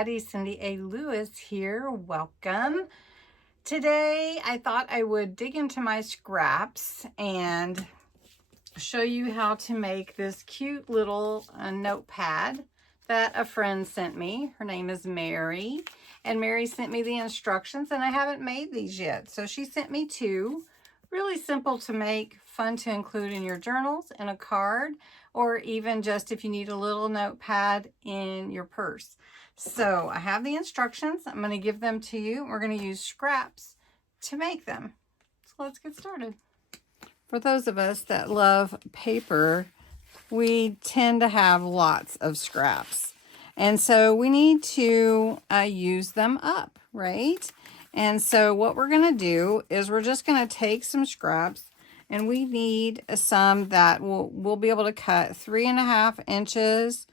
everybody. Cindy A. Lewis here. Welcome. Today I thought I would dig into my scraps and show you how to make this cute little notepad that a friend sent me. Her name is Mary, and Mary sent me the instructions, and I haven't made these yet. So she sent me two. Really simple to make, fun to include in your journals, in a card, or even just if you need a little notepad in your purse. So I have the instructions. I'm going to give them to you. We're going to use scraps to make them. So let's get started. For those of us that love paper, we tend to have lots of scraps. And so we need to use them up, right? And so what we're going to do is we're just going to take some scraps, and we need some that we'll be able to cut 3.5 inches,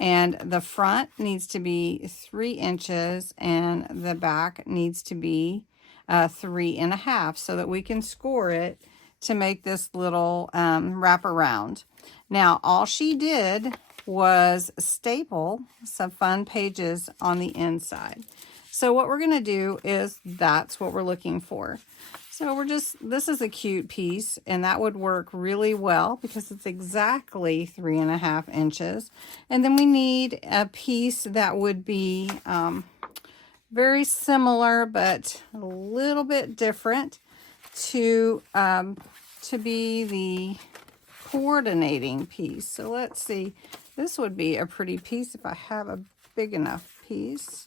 and the front needs to be 3 inches, and the back needs to be 3.5, so that we can score it to make this little wrap around. Now, all she did was staple some fun pages on the inside. So what we're going to do is that's what we're looking for. So this is a cute piece, and that would work really well because it's exactly 3.5 inches. And then we need a piece that would be very similar but a little bit different to be the coordinating piece. So let's see, this would be a pretty piece if I have a big enough piece.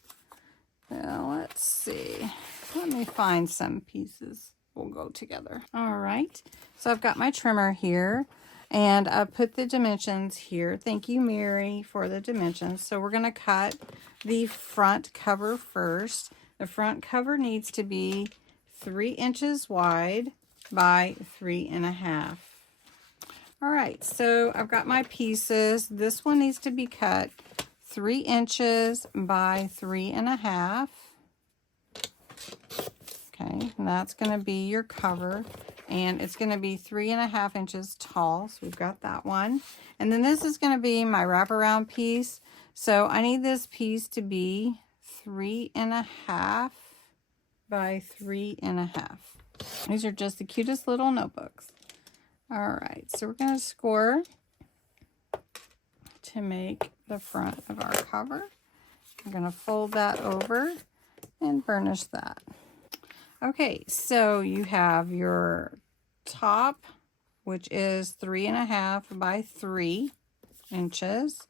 Well, let's see. Let me find some pieces will go together. All right. So I've got my trimmer here, and I've put the dimensions here. Thank you, Mary, for the dimensions. So we're going to cut the front cover first. The front cover needs to be 3 inches wide by 3.5. All right. So I've got my pieces. This one needs to be cut 3 inches by 3.5. Okay, and that's going to be your cover, and it's going to be 3.5 inches tall. So we've got that one, and then this is going to be my wraparound piece. So I need this piece to be 3.5 by 3.5. These are just the cutest little notebooks. All right, so we're going to score to make the front of our cover. I'm going to fold that over and burnish that. Okay, so you have your top, which is 3.5 by 3 inches.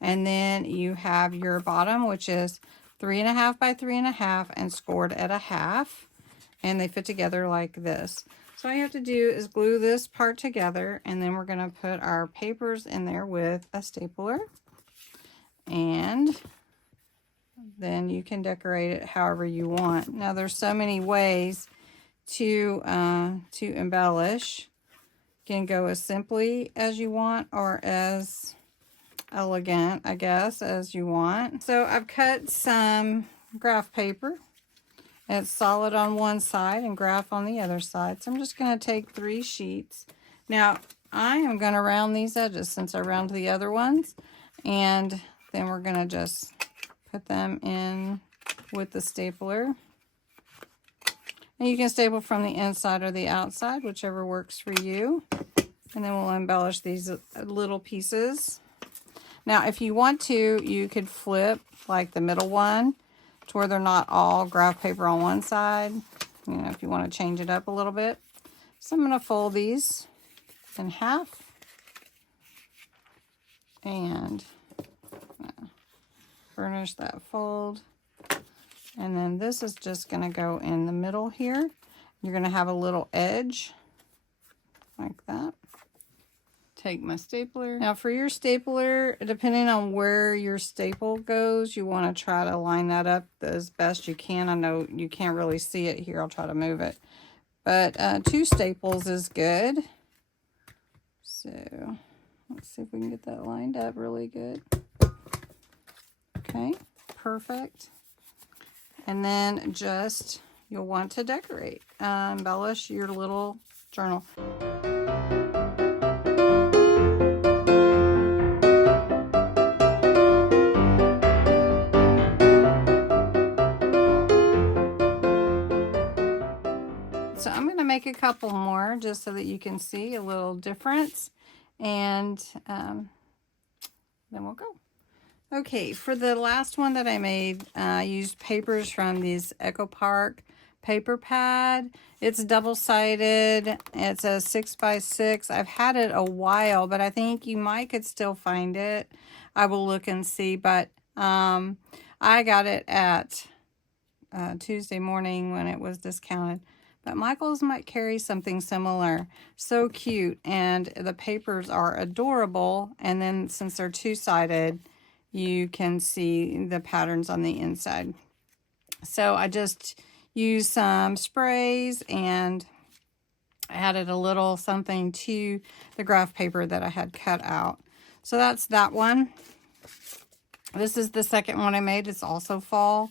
And then you have your bottom, which is 3.5 by 3.5 and scored at 1/2. And they fit together like this. So all you have to do is glue this part together, and then we're going to put our papers in there with a stapler. And then you can decorate it however you want. Now there's so many ways to embellish. You can go as simply as you want, or as elegant, I guess, as you want. So I've cut some graph paper. It's solid on one side and graph on the other side. So I'm just going to take 3 sheets. Now I am going to round these edges since I rounded the other ones, and then we're going to just put them in with the stapler. And you can staple from the inside or the outside, whichever works for you. And then we'll embellish these little pieces. Now, if you want to, you could flip like the middle one to where they're not all graph paper on one side. You know, if you want to change it up a little bit. So I'm going to fold these in half. And burnish that fold, and then this is just going to go in the middle here. You're going to have a little edge like that. Take my stapler. Now for your stapler, depending on where your staple goes, you want to try to line that up as best you can. I know you can't really see it here. I'll try to move it, but 2 staples is good. So let's see if we can get that lined up really good. Okay, perfect. And then just, you'll want to decorate, embellish your little journal. So I'm going to make a couple more just so that you can see a little difference. And then we'll go. Okay, for the last one that I made, I used papers from these Echo Park paper pad. It's double-sided. It's a 6x6. I've had it a while, but I think you could still find it. I will look and see, but I got it at Tuesday morning when it was discounted. But Michael's might carry something similar. So cute, and the papers are adorable. And then since they're two-sided, you can see the patterns on the inside. So I just used some sprays and I added a little something to the graph paper that I had cut out. So that's that one. This is the second one I made. It's also fall.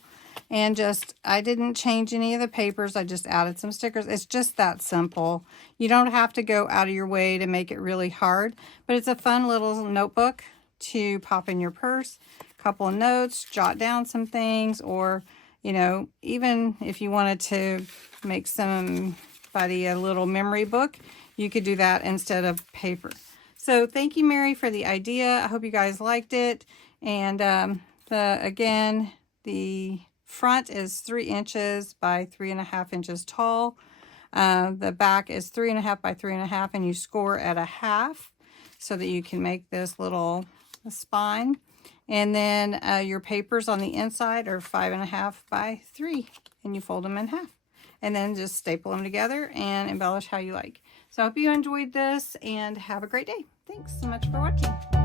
And I didn't change any of the papers. I just added some stickers. It's just that simple. You don't have to go out of your way to make it really hard. But it's a fun little notebook to pop in your purse. A couple of notes, jot down some things, or, you know, even if you wanted to make somebody a little memory book, you could do that instead of paper. So thank you, Mary, for the idea. I hope you guys liked it. And again, the front is 3 inches by 3.5 inches tall. The back is 3.5 by 3.5, and you score at a half so that you can make this little spine. And then your papers on the inside are 5.5 by 3, and you fold them in half. And then just staple them together and embellish how you like. So I hope you enjoyed this and have a great day. Thanks so much for watching.